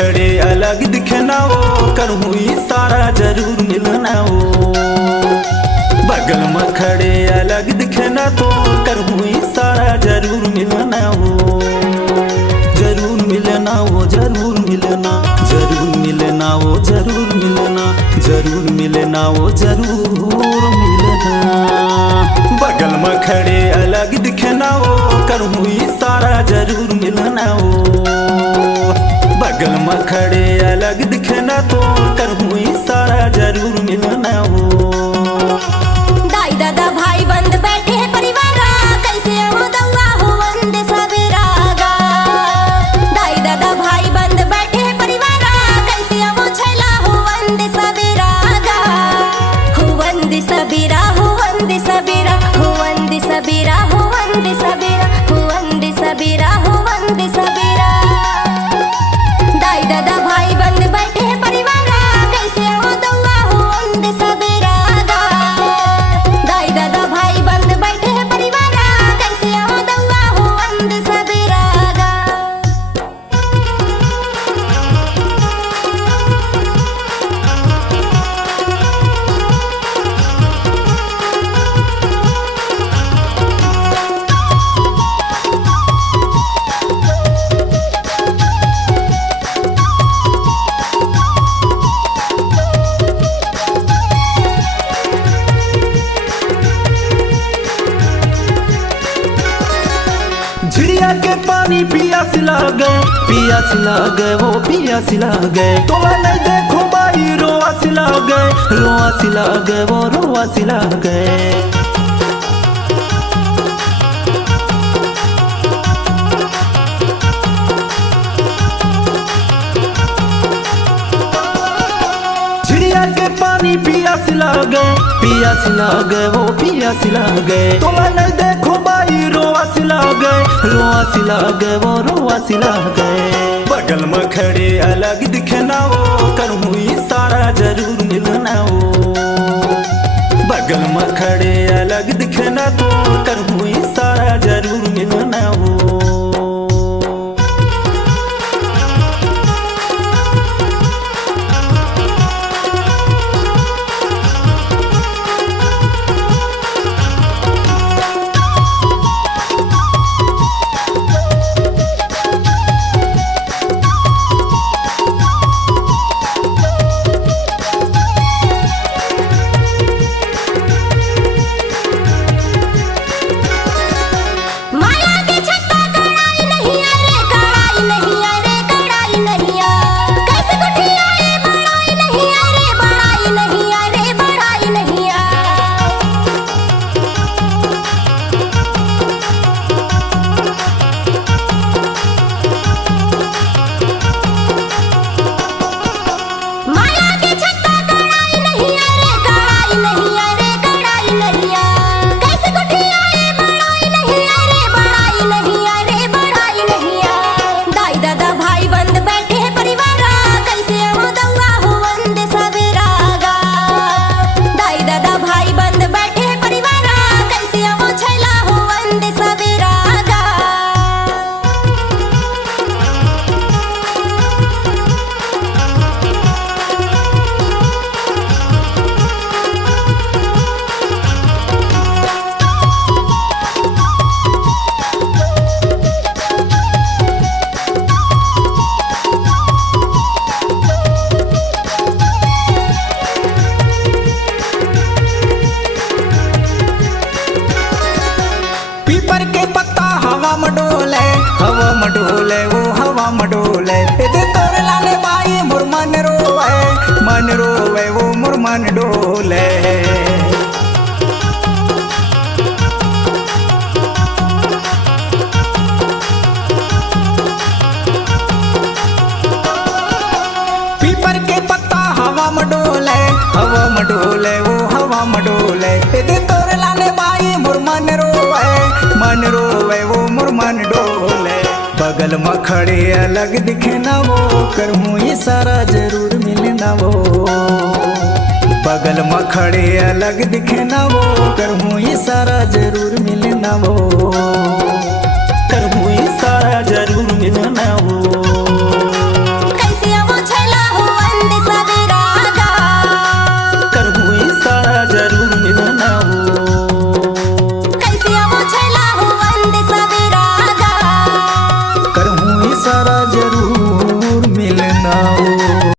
खड़े अलग दिखना वो, करहूँ इशारा जरूर मिलना वो। बगल में खड़े अलग दिखना तो करहूँ इशारा जरूर मिलना वो। जरूर मिलना वो, जरूर मिलना, जरूर मिलना वो, जरूर मिलना, जरूर मिलना वो, जरूर मिलना। बगल में खड़े अलग दिखना वो, करहूँ इशारा जरूर मिलना वो। बगल में खड़े अलग दिखना तो करहूँ इशारा जरूर मिलना वो। दाई दादा भाई बंद बैठे परिवारा, कैसे हो दंगा हो वंद सवेरा गा। दाई दादा भाई बंद बैठे परिवारा, कैसे हो छैला हो वंद सवेरा गा। हो वंद सबेरा, हो वंद सबेरा, हो वंद सबेरा, हो वंद सबेरा, हो वंद सबेरा, हो वंद सबेरा। दाई दादा भाई बंद बैठे परिवारा, कैसे हो दंगा हो वंद सवेरा गा। दाई दादा भाई बंद बैठे परिवारा, कैसे हो दंगा हो वंद सवेरा गा। झिड़िया के पानी पियास लागे, पियास लागे वो पियास लागे। तोला नहीं देखो बाई रोआस लागे, रोआस लागे वो रोआस लागे। झिड़िया के पानी पियास लागे, पियास लागे वो पियास लागे। तोला नहीं देखो बाई रोआस लागे, रोआस लागे वो रोआस लागे। बगल में खड़े अलग दिखना वो, करहूँ इशारा जरूर मिलना वो। बगल में खड़े अलग दिखना तो करहूँ इशारा जरूर मिलना वो। माया के छत्ता कड़ाई नहीं अरे कड़ाई नहीं अरे कड़ाई नहीं आ। कैसे गुठिया रे बड़ाई नहीं अरे बड़ाई नहीं अरे बड़ाई नहीं आ। माया के छत्ता कड़ाई नहीं अरे कड़ाई नहीं अरे कड़ाई नहीं आ। कैसे गुठिया रे बड़ाई नहीं अरे बड़ाई नहीं अरे बड़ाई नहीं आ। दाई दादा भाई बंद बैठे परिवारा, कैसे हो दंगा हो वंद सवेरा गा। दाई दादा भाई बंद बैठे परिवारा, कैसे हो छैला हो वंद सवेरा गा। पीपर के पत्ता हवा में डोले, हवा में डोले वो हवा में डोले। इधर तोरे लाले बाई मोर मन रोवे वो मोर मन डोले। पीपर के पत्ता हवा में डोले, हवा में डोले वो हवा में डोले। इधर तोरे लाले बाई मोर मन रोवे वो मोर मन डोले। बगल में खड़े अलग दिखना वो, करहूँ इशारा जरूर मिलना वो। बगल में खड़े अलग दिखना वो, करहूँ इशारा जरूर मिलना वो।